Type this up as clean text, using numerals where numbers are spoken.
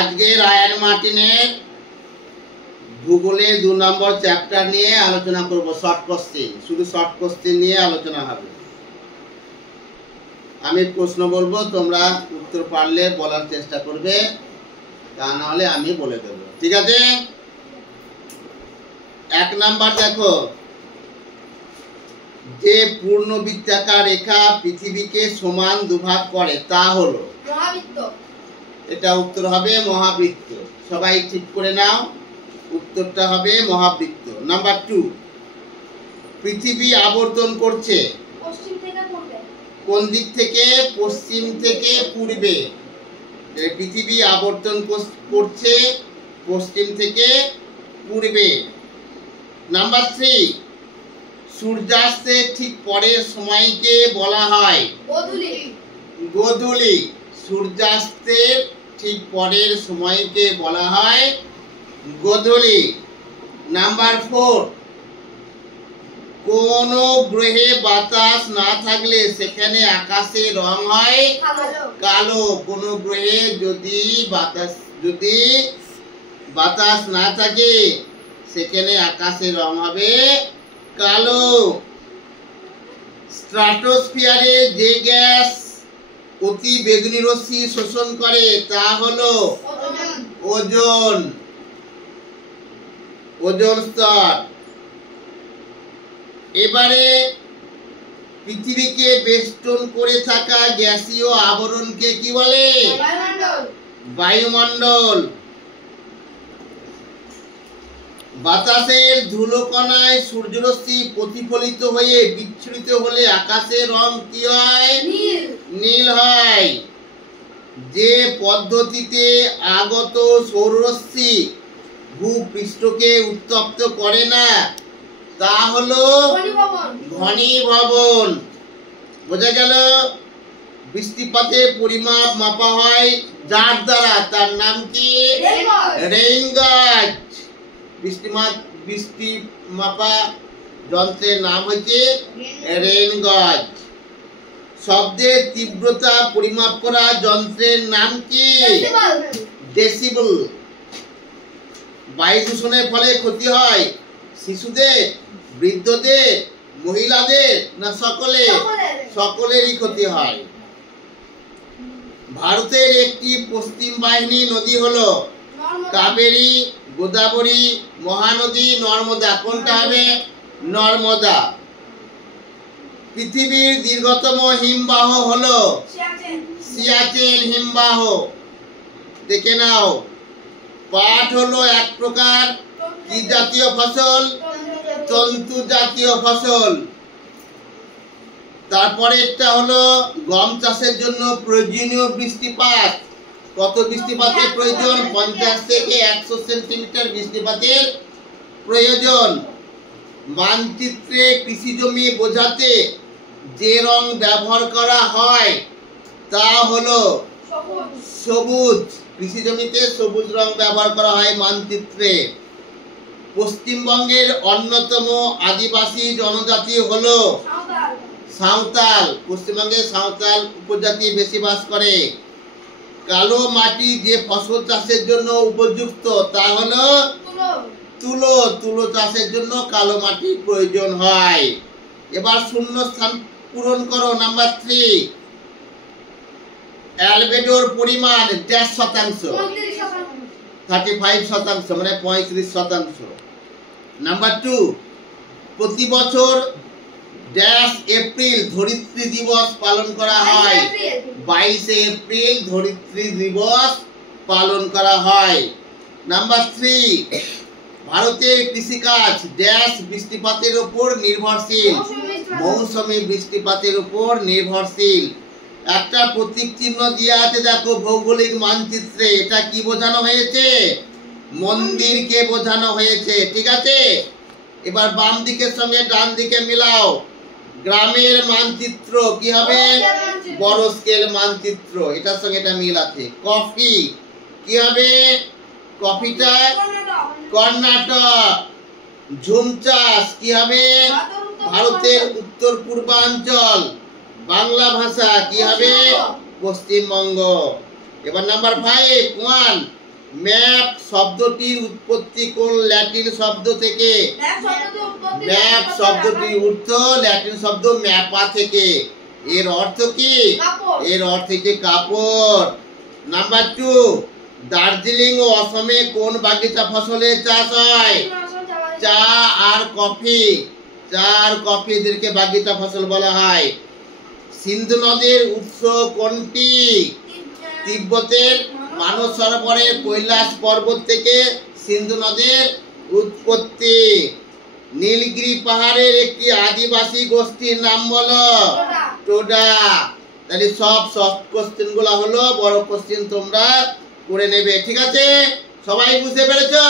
আজকে রায়ান মার্টিনের ভূগোলের 2 নম্বর চ্যাপ্টার নিয়ে আলোচনা করব। শর্ট কোশ্চেন, শুধু শর্ট কোশ্চেন নিয়ে আলোচনা হবে। আমি প্রশ্ন বলবো, তোমরা উত্তর পারলে বলার চেষ্টা করবে, তা না হলে আমি বলে দেব, ঠিক আছে? 1 নাম্বার দেখো, যে পূর্ণবৃত্তাকার রেখা পৃথিবীকে সমান দুভাগ করে তা হলো মহাবৃত্ত। এটা উত্তর হবে মহাবৃত্ত। সবাই ঠিক করে নাও, উত্তরটা হবে মহাবৃত্ত। নাম্বার 2, পৃথিবী আবর্তন করছে পশ্চিম থেকে পূর্বে। কোন দিক থেকে? পশ্চিম থেকে পূর্বে। পৃথিবী আবর্তন করছে পশ্চিম থেকে পূর্বে। নাম্বার 3, সূর্যাস্তের ঠিক পরের সময়কে বলা হয় গোধূলি। গোধূলি। সূর্যাস্তের ঠিক পরের সময়কে বলা হয় গোধূলি। নাম্বার 4, কোন গ্রহে বাতাস না থাকলে সেখানে আকাশের রং হয় কালো। কোন গ্রহে যদি বাতাস না থাকে সেখানে আকাশের রং হবে কালো। স্ট্রাটোস্ফিয়ারে যে গ্যাস অতি বেগুনি রশ্মি শোষণ করে তা হলো ওজোন। ওজোন স্তর। এবারে পৃথিবীকে বেষ্টন করে থাকা গ্যাসীয় আবরণকে কি বলে? বায়ুমণ্ডল। বাতাসের ধুলোকণায় সূর্যরশ্মি প্রতিফলিত হয়ে বিচ্ছুরিত হলে আকাশের রং কি হয়? নীল হয়। যে পদ্ধতিতে আগত সৌররশ্মি ভূপৃষ্ঠকে উত্তপ্ত করে না তা হলো ঘনীভবন। বোঝা গেল? বৃষ্টিপাতের পরিমাপ মাপা হয় যার দ্বারা, তার নাম কি? রেইন গজ। বৃষ্টি মাপা যন্ত্রের নাম হচ্ছে রেইন গজ। শব্দের তীব্রতা পরিমাপ করা যন্ত্রের নাম কি? ডেসিবেল। বায়ু দূষণের ফলে ক্ষতি হয় শিশুদের, বৃদ্ধদের, মহিলাদের না সকলেরই ক্ষতি হয়। ভারতের একটি পশ্চিম বাহিনী নদী হলো কাবেরী, গোদাবরী, মহানদী, নর্মদা। কোনটা হবে? নর্মদা। পৃথিবীর দীর্ঘতম হিমবাহ হলো সিয়াচেন হিমবাহ। দেখে নাও। পাট হলো এক প্রকার কি জাতীয় ফসল? তন্তু জাতীয় ফসল। তারপরে একটা হলো গম চাষের জন্য প্রয়োজনীয় বৃষ্টিপাত। কত বৃষ্টিপাতের প্রয়োজন? 50 থেকে 100 সেন্টিমিটার বৃষ্টিপাতের প্রয়োজন। মানচিত্রে কৃষি জমি বোঝাতে যে রং ব্যবহার করা হয় তা হলো সবুজ। কৃষি জমিতে সবুজ রং ব্যবহার করা হয় মানচিত্রে। পশ্চিমবঙ্গের অন্যতম আদিবাসী জনজাতি হলো সাঁওতাল। পশ্চিমবঙ্গে সাঁওতাল উপজাতি বেশি বাস করে। কালো মাটি যে ফসল চাষের জন্য উপযুক্ত তা হলো তুলো। তুলো চাষের জন্য কালো মাটির প্রয়োজন হয়। এবার শূন্য স্থান পূরণ করো। নাম্বার 3, অ্যালবেডোর পরিমাণ ড্যাশ শতাংশ? 35%, মানে 35%। নাম্বার 2, প্রতি বছর ড্যাশ এপ্রিল ধরিত্রী দিবস পালন করা হয়? 22 এপ্রিল ধরিত্রী দিবস পালন করা হয়। নাম্বার 3, ভারতের কৃষিকাজ ড্যাশ বৃষ্টিপাতের উপর নির্ভরশীল? মৌসুমী বৃষ্টিপাতের উপর নির্ভরশীল। একটা প্রতীক চিহ্ন দিয়ে আছে দেখো ভৌগোলিক মানচিত্রে। এটা কি বোঝানো হয়েছে? মন্দিরকে বোঝানো হয়েছে, ঠিক আছে? এবার বাম দিকের সঙ্গে ডান দিকে মিলাও। গ্রামের মানচিত্র কি হবে? বড় স্কেল মানচিত্র। এটার সঙ্গে এটা মিল আছে। কফি কি হবে? কফিটা কর্ণাটক। ঝুম চাষ কি হবে? ভারতের উত্তর পূর্বাঞ্চল। বাংলা ভাষা কি হবে? পশ্চিমবঙ্গ। এবার নাম্বার 5, ম্যাপ শব্দটির উৎপত্তি কোন ল্যাটিন শব্দ থেকে? ম্যাপ শব্দটির অর্থ ল্যাটিন শব্দ ম্যাপা থেকে। এর অর্থ কি? এর অর্থ হচ্ছে কাপড়। নাম্বার 2, দার্জিলিং ও অসমে কোন বাগিচা ফসলের চাষ হয়? চা আর কফি। চা আর কফি এদেরকে বাগিচা ফসল বলা হয়। সিন্ধু নদীর উৎস কোনটি? তিব্বতের মানস সরোবরের কৈলাস পর্বত থেকে সিন্ধু নদের উৎপত্তি। নীলগিরি পাহাড়ের একটি আদিবাসী গোষ্ঠীর নাম বলো। টোডা। তাহলে সব কোশ্চেন গুলো হলো, বড় কোশ্চেন তোমরা করে নেবে। ঠিক আছে, সবাই বুঝতে পেরেছো?